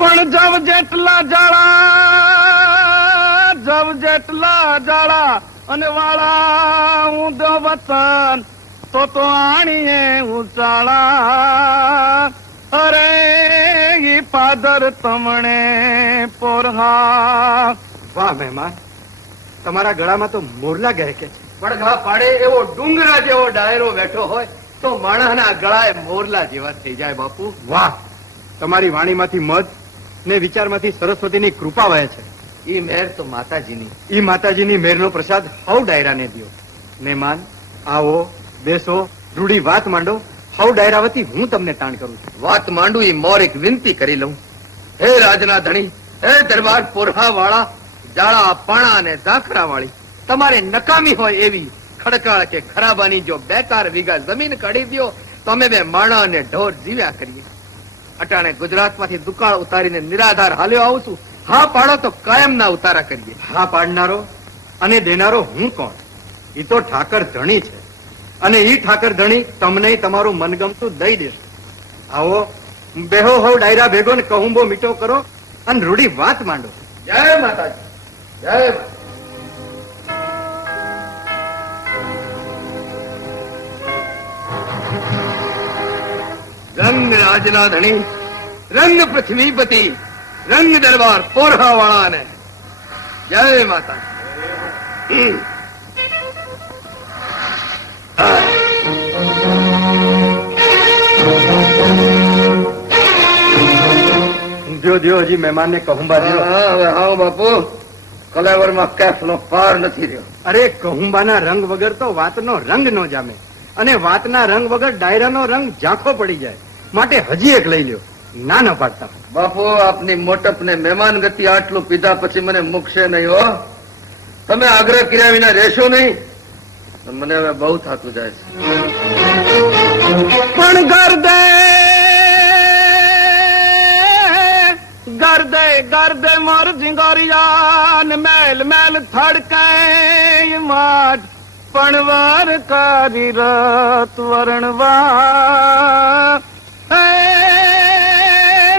પણ જવ જેટલા જાળા જવ જેટલા જાળા અને વાળા હું દો વતન તો તો આણીએ ઉચાળા. અરે ઈ પાદર તમણે પોરહા. વાહ મહેમાન તમારા ગળામાં તો મોરલા ગહે કે છે. પડઘા પાડે એવો ડુંગરા જેવો ડાયરો બેઠો હોય તો માણસના ગળાએ મોરલા જેવા થઈ જાય બાપુ. વાહ તમારી વાણીમાંથી મધ ને વિચારમાંથી સરસ્વતીની કૃપા વહે છે. ઈ મેર તો માતાજીની. ઈ માતાજીની મેરનો પ્રસાદ હવ ડાયરાને દો ને માન આવો બેસો રૂડી વાત માંડો. હવ ડાયરાવતી હું તમને તાણ કરું છું. વાત માંડું ઈ મોર એક વિનંતી કરી લઉં. હે રાજના ધણી હે દરબાર પોરહા વાળા જાળા પાણા અને ઝાંખરા વાળી તમારે નકામી હોય એવી ખડકાળ કે ખરાબાની જો બે ચાર વીઘા જમીન કાઢી દ્યો તો બે માણા અને ઢોર જીવ્યા કરીએ. અટાણે ગુજરાતમાંથી દુકાળ ઉતારીને નિરાધાર હાલ્યો આવું છું. હા પાડો તો કાયમના ઉતારા કરીએ. હા પાડનારો અને દેનારો હું કોણ? એ તો ઠાકર ધણી છે. અને એ ઠાકર ધણી તમને તમારું મનગમતું દઈ દેશે. આવો, બેહો હો, ડાયરા ભેગો ને કહુંબો, મીઠો કરો અને રૂડી વાત માંડો. જય માતાજી, જય માતા રંગ રાજના ધણી રંગ પૃથ્વીપતિ રંગ દરબાર પોરહા વાળાને જય માતા જો જો હજી મહેમાનને કહુંબા દો હવે હા બાપુ કલેવરમાં કેફનો પાર નથી રહ્યો અરે કહુંબાના રંગ વગર તો વાતનો રંગ નો જામે અને વાતના રંગ વગર ડાયરાનો રંગ ઝાંખો પડી જાય. માટે હજી એક લઈ લ્યો. ના ન પાડતા. બાપુ આપની મોટપ ને મહેમાન ગતિ આટલું પીધા પછી મને મૂકશે નહીં હો. તમે આગ્રહ કર્યા વિના રહેશો નહીં. મને હવે બહુ થતું જાય છે. પણ ગરદે ગરદે ગરદે મારું ગર દે મોર ઝીંગોરિયા ને મેલ મેલ થડકે માટ પણ વાર કારી રત વરણવા.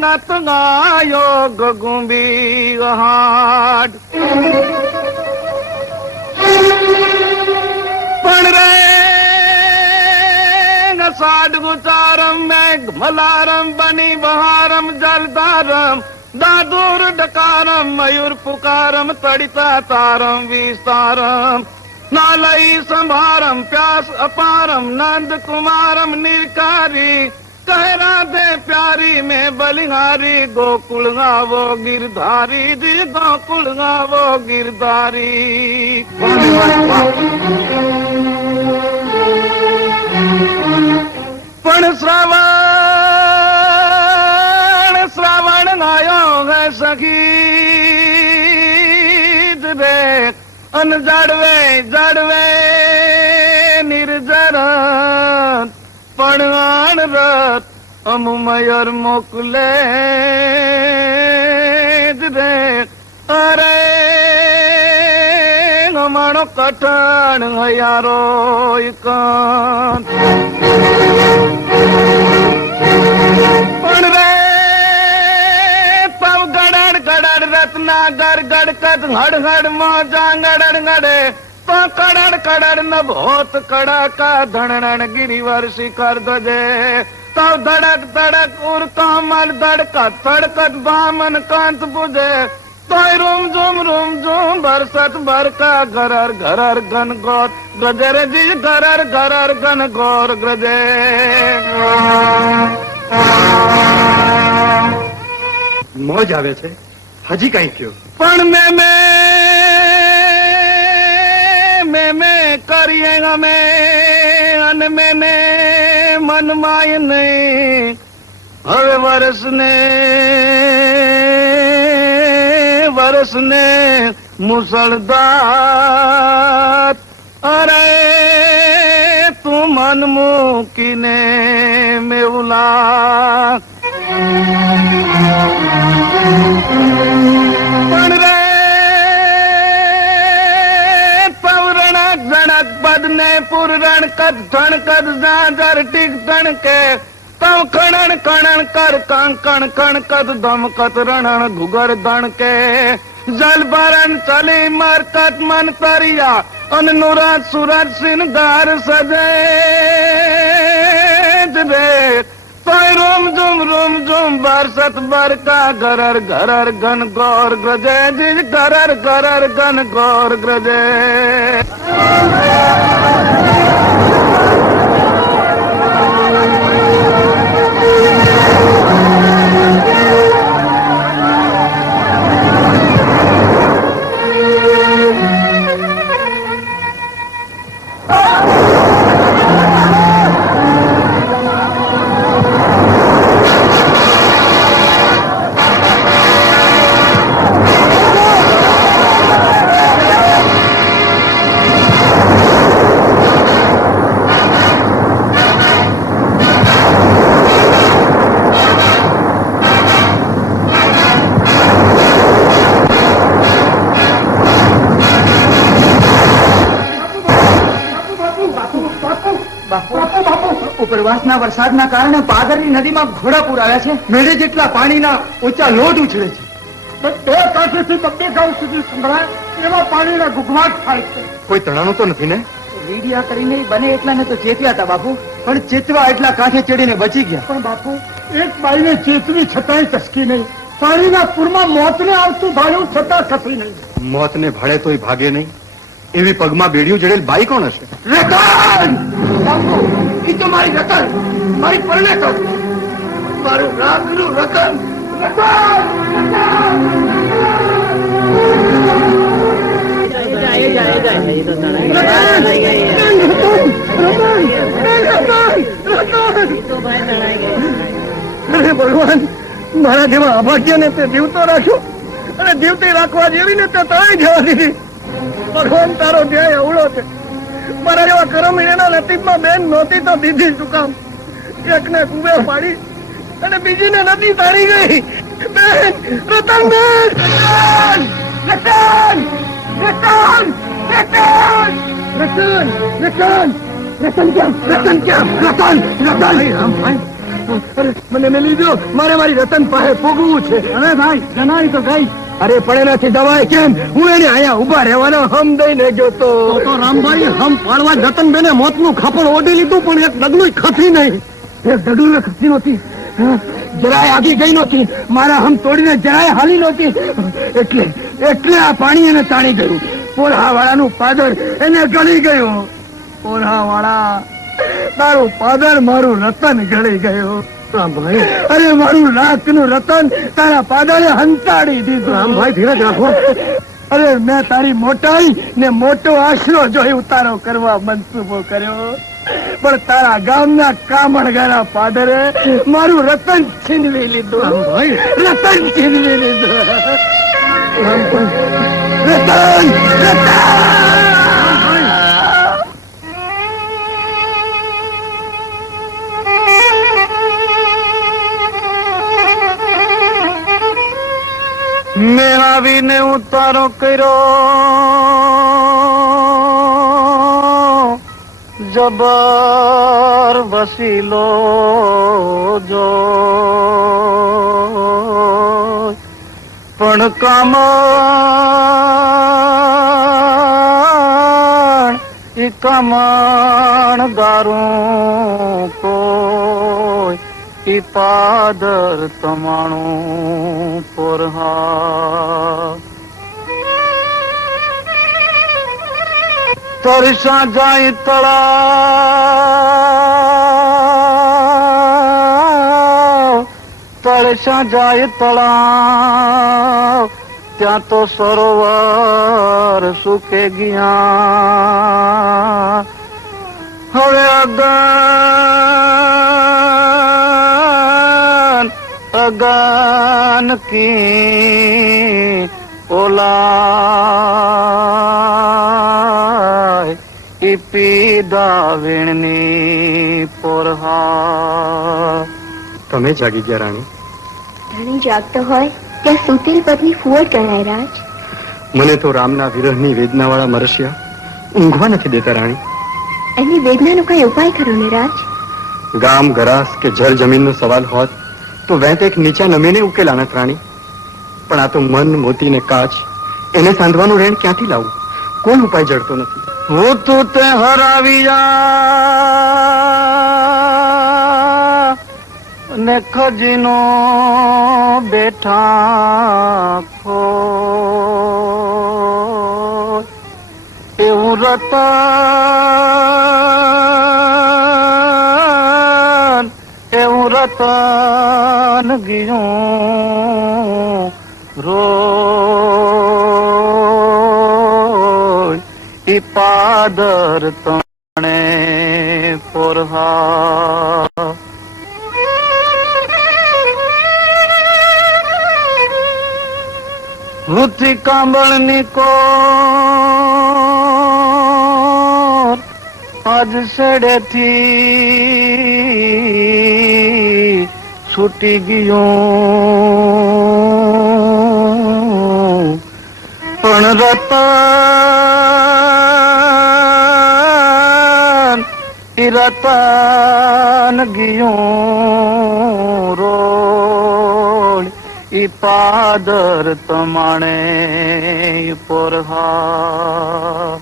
નત ગાયો ગગુંબી હાટ પણ રે સાડ ગુચારમ, મેઘ મલારમ, બની બહારમ, જલધારમ, દાદુર ડકારમ, મયુર પુકારમ, તડિતા તારમ, વિસ્તારમ. નાલઈ સંભારમ, પ્યાસ અપારમ, નંદ કુમારમ, નિરકારી. કહે રાધે પ્યારી, મેં બલિહારી ગોકુળ ગાવો ગિરધારી, જી ગોકુળ ગાવો ગિરધારી. પણ શ્રાવણ શ્રાવણ નાયો હે સખી. અન જાડવે જાડવે નિર્જર પણ આણ રત અમુ મયર મોકલે જ રે. અરે અમારો કઠણ હયારો કાંત. ગર ગડ કદ હડ હડ મોજા ગડડ ગડે તો કડડ કડડ નભ હોત કડાકા ધણણ ગિરિવર શિખર ધજે તો ધડક ધડક ઉર મન ધડકત ધડકત બામન કાંત પૂજે તોય રૂમ ઝુમ રૂમ ઝુમ, બરસત બરકા ઘરર ઘરર ઘન ગોત ગજર જી ઘરર ઘરર ઘન ગોર ગજે મોજ આવે છે. હજી કઈ થયું? પણ મેં મેં મેં કરીએ અમે અને મેને મન માય નહીં. હવે વરસને વરસને મુસળદાર અરે, તું મન મૂકીને મેવલા કદ ધણ કદ જાજર ટીક ધણ કે તો તમ કણણ કણણ કર કાંકણ કણ કત ધમ કત રણણ ઘુગર ધણ કે જલ ભરણ ચલી માર કત મન તરિયા અન નુરાજ સુરજ સિનગાર સજે રે તોય રોમ ઝુમ રોમ ઝુમ બરસત બરકા ગરર ગરર ઘન ગોર ગ્રજે જીજ ગરર ગરર ઘન ગોર ગ્રજે ઉપરવાસના વરસાદના કારણે પાદરની નદીમાં ઘોડાપૂર આવ્યા છે. મેળે જેટલા પાણીના ઊંચા લોટ ઉછળે છે. બે કાંઠેથી બબ્બે ગાંવ સુધી સંભળાય એવા પાણીના ગુગવાટ થાય છે. કોઈ તણાનું તો નથી ને? વીડિયા કરીને બને એટલાને તો ચેત્યા હતા બાપુ. પણ ચેતવા એટલા કાંઠે ચડીને બચી ગયા. પણ બાપુ એક બાઈને ચેતવી છતાંય ટસકી નહીં. પાણીના પૂરમાં મોતને આવતું ભાડું છતાં ખસી નહીં. મોતને ભાડે તોય ભાગે નહીં. એવી પગમાં બેડિયું જડેલ ભાઈ કોણ હશે? રતન! એ તો મારી રતન. મારી પરણે તો મારું રાતનું રતન. રતન! અરે ભગવાન મારા જેવા અભાગ્યને તે જીવતો રાખ્યો અને જીવતી રાખવા જેવી ને તે તણાઈ જવા દીધી. ભગવાન તારો ધ્યેય અવળો છે. મારા જેવા કરમ એના નસીબમાં બેન નહોતી તો દીધી શું કામ? એકને કુબે પાડી અને બીજીને નદી તારી ગઈ. બેન રતન બેન રતન રતન રતન રતન રતન રતન કેમ? રતન કેમ? રતન રતન. મને મેલી દો મારે મારી રતન પાસે પોગવું છે. અરે ભાઈ જનારી તો ગઈ. અરે પણ એનાથી દવાય કેમ? હું એને અહીંયા ઊભા રહેવાનો હમ દઈને ગયો તો તો રામભાઈ હમ પાડવા જતન બેને મોતનું ખાપણ ઓઢી લીધું પણ એક ડગલું ખસી નહીં. એક ડગલું ખસી નહોતી. જરાય આગી ગઈ નહોતી. મારા હમ તોડીને જરાય હાલી નહોતી. એટલે એટલે આ પાણી એને તાણી ગયું. પોરહા વાળાનું પાદર એને ગળી ગયું. પોરહા વાળા તારું પાદર મારું રતન ગળી ગયું. રામભાઈ. અરે મારું રાતનું રતન તારા પાદાને હંતાડી દીધું. રામભાઈ ધીરજ રાખો. અરે મેં તારી મોટાઈ ને મોટો આશરો જોઈ ઉતારો કરવા મનસૂબો કર્યો. પણ તારા ગામના કામણગારા પાદરે મારું રતન છીનવી લીધું. રામભાઈ. રતન છીનવી લીધું. રામભાઈ. રતન રતન! મેં આવીને ઉતારો કર્યો. જબર વસીલો જો. પણ કામ કમણ દારૂ ઈ પાદર તમાણું પોરહા તરસા જાય તળા તરસા જાય તળા ત્યાં તો સરોવર સુકે ગયા હવે અગન અગન કી ઓલાય ઈ પીદા વીણની પોરહા તમે જાગી ગયા રાણી? રાણી જાગતો હોય ત્યાં સુતેલ પત્ની ફુવડ ગણાય રાજ. મને તો રામના વિરહની વેદનાવાળા મરસ્યા ઊંઘવા નથી દેતા રાણી. એની વેદનાનો કઈ ઉપાય કરો ને રાજ? ગામ ગરાસ કે જળ જમીનનો સવાલ હોત તો વેત એક નીચા નમીને ઉકેલા આનત રાણી પણ આ તો મન, મોતી ને કાચ. એને સાંધવાનું રેણ ક્યાંથી લાવું? કોણ ઉપાય જડતો નથી? હું તું તે હરાવી જા. ને ખજીનો બેઠા ખો. એવું રતન ગયું. રોય ઈ પાદર તણે પોરહા વૃથિ કાંબળની કોર આજ સેડેથી છૂટી ગયું પણ રતન ઈ રતન ગયું રોડ ઈ પાદર તમાણે પોરહા